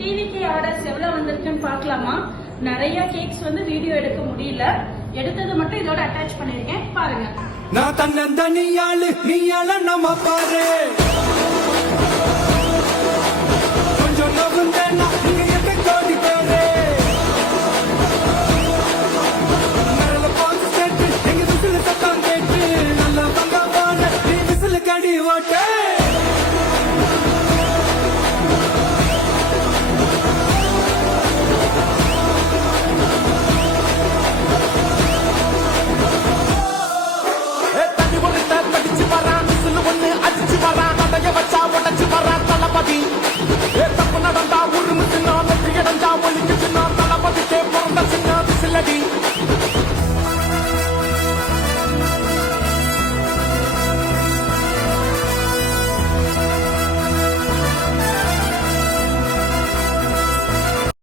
டிவிக்கு ஆர்டர்ஸ் எவ்வளவு வந்திருக்குன்னு பார்க்கலாமா? நிறைய கேக்ஸ் வந்து வீடியோ எடுக்க முடியல, எடுத்தது மட்டும் இதோட அட்டாச் பண்ணிருக்கேன், பாருங்க. நான் தன்னந்தனியாளு நீயால நம்ம பாரு கொஞ்சம் நகுந்தேன்னா நீங்க எட்ட கோடி பேரு நல்ல பால் கேட்டு எங்க விசில சத்தம் கேட்டு நல்ல பங்கவான நீ விசில கடி ஓட்டு தப்பு நடந்தா ஒரு மிஷினா வெற்றி அடைஞ்சா ஒலிக்கு சின்ன தளபதிக்கே பிறந்த சின்ன விசிலடி